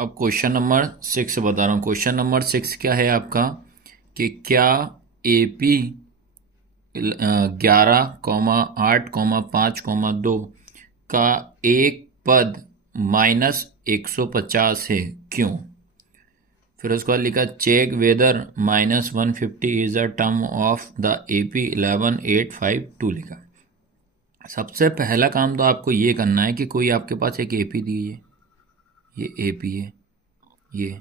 अब question number 6 बता रहा हूँ। क्वेश्चन नंबर 6 क्या है आपका कि क्या AP 11,8,5,2 का एक पद -150 है, क्यों? फिर उसके बाद लिखा check whether -150 is a term of the AP 11,852 लिखा। सबसे पहला काम तो आपको ये करना है कि कोई आपके पास एक AP दी है, ये AP है, ये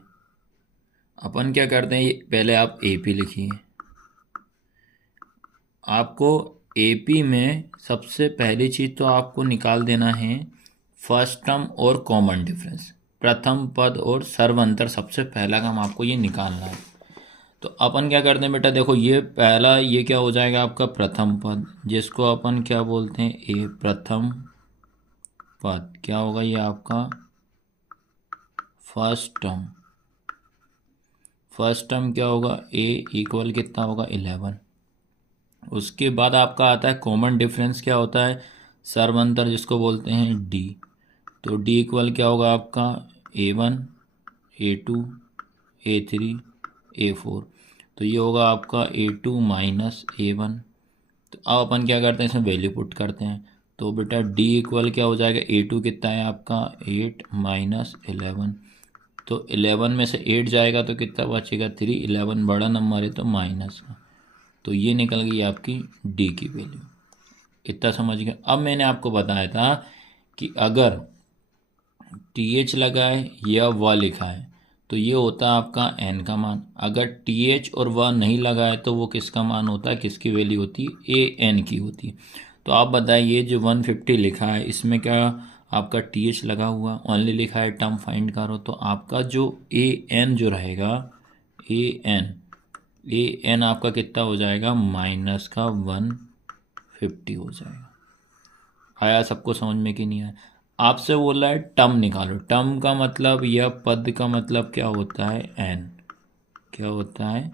अपन क्या करते हैं, पहले आप AP लिखिए। आपको AP में सबसे पहली चीज़ तो आपको निकाल देना है फर्स्ट टर्म और कॉमन डिफरेंस, प्रथम पद और सर्वअंतर। सबसे पहला काम आपको ये निकालना है। तो अपन क्या करते हैं बेटा, देखो ये पहला, ये क्या हो जाएगा आपका प्रथम पद, जिसको अपन क्या बोलते हैं, ए प्रथम पद। क्या होगा ये आपका फर्स्ट टर्म। फर्स्ट टर्म क्या होगा, ए इक्वल कितना होगा 11। उसके बाद आपका आता है कॉमन डिफरेंस, क्या होता है सर्वअंतर, जिसको बोलते हैं डी। तो डी इक्वल क्या होगा आपका A1 A2 A3 A4। तो ये होगा आपका A2 माइनस A1। तो अब अपन क्या करते हैं, इसमें वैल्यू पुट करते हैं। तो बेटा डी इक्वल क्या हो जाएगा, A2 कितना है आपका 8 माइनस 11। तो 11 में से 8 जाएगा तो कितना बचेगा 3। 11 बड़ा नंबर है तो माइनस का, तो ये निकल गई आपकी डी की वैल्यू। इतना समझ गए। अब मैंने आपको बताया था कि अगर TH लगा है या व लिखा है तो ये होता है आपका n का मान। अगर TH और व नहीं लगा है तो वो किसका मान होता है, किसकी वैल्यू होती है, AN की होती है। तो आप बताइए जो 150 लिखा है इसमें क्या आपका TH लगा हुआ, ओनली लिखा है टर्म फाइंड करो, तो आपका जो AN जो रहेगा, AN आपका कितना हो जाएगा, माइनस का 150 हो जाएगा। आया सबको समझ में कि नहीं आया? आपसे बोल रहा है टर्म निकालो। टर्म का मतलब या पद का मतलब क्या होता है, एन। क्या होता है,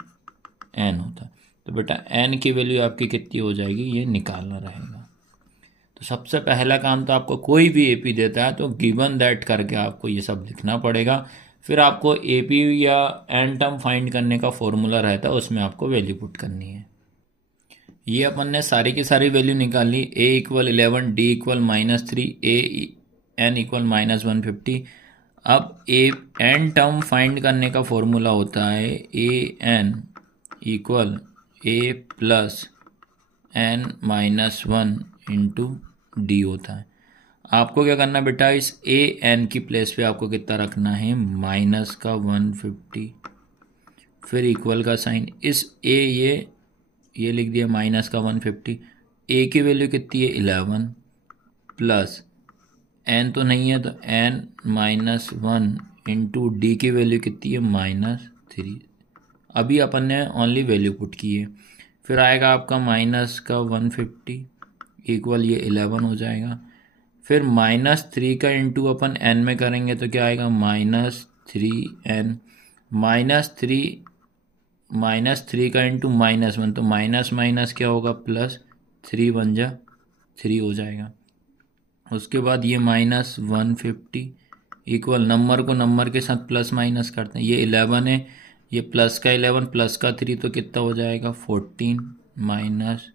एन होता है। तो बेटा एन की वैल्यू आपकी कितनी हो जाएगी, ये निकालना रहेगा। तो सबसे पहला काम तो आपको कोई भी AP देता है तो गिवन दैट करके आपको ये सब लिखना पड़ेगा। फिर आपको AP या एन टर्म फाइंड करने का फॉर्मूला रहता है, उसमें आपको वैल्यू पुट करनी है। ये अपन ने सारी की सारी वैल्यू निकाली। A equal 11, D equal -3, AN equal -150। अब एन टर्म फाइंड करने का फॉर्मूला होता है AN equal A plus N minus 1 into D होता है। आपको क्या करना बेटा, इस AN की प्लेस पे आपको कितना रखना है, माइनस का 150, फिर इक्वल का साइन, इस ये लिख दिया माइनस का 150। A की वैल्यू कितनी है 11, प्लस N तो नहीं है तो N माइनस 1 इंटू डी की वैल्यू कितनी है -3। अभी अपन ने ओनली वैल्यू पुट की है। फिर आएगा आपका माइनस का 150 इक्वल ये 11 हो जाएगा। फिर -3 का इंटू अपन n में करेंगे तो क्या आएगा, -3n। -3 का इंटू -1 तो माइनस माइनस क्या होगा, +3 1 जा 3 हो जाएगा। उसके बाद ये -150 इक्वल, नंबर को नंबर के साथ प्लस माइनस करते हैं। ये 11 है, ये प्लस का 11 प्लस का 3 तो कितना हो जाएगा 14 माइनस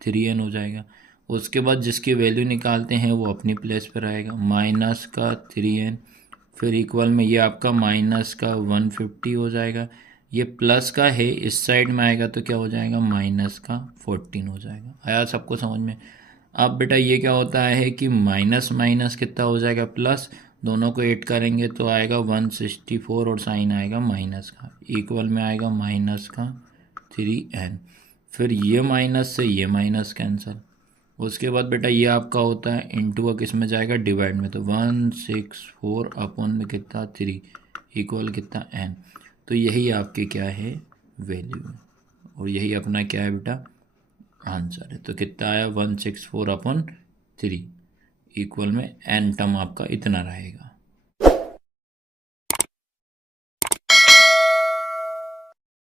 3n हो जाएगा। उसके बाद जिसकी वैल्यू निकालते हैं वो अपनी प्लेस पर आएगा, माइनस का 3n। फिर इक्वल में ये आपका माइनस का 150 हो जाएगा। ये प्लस का है, इस साइड में आएगा तो क्या हो जाएगा, माइनस का 14 हो जाएगा। आया सबको समझ में? अब बेटा ये क्या होता है कि माइनस माइनस कितना हो जाएगा प्लस, दोनों को ऐड करेंगे तो आएगा 164 और साइन आएगा माइनस का, इक्वल में आएगा माइनस का 3n। फिर ये माइनस से ये माइनस कैंसिल। उसके बाद बेटा ये आपका होता है इंटू का किस में जाएगा, डिवाइड में। तो 164 अपॉन में कितना 3 इक्वल कितना n। तो यही आपकी क्या है, वैल्यू है, और यही अपना क्या है बेटा, आंसर है। तो कितना आया 164/3 इक्वल में n टर्म आपका इतना रहेगा।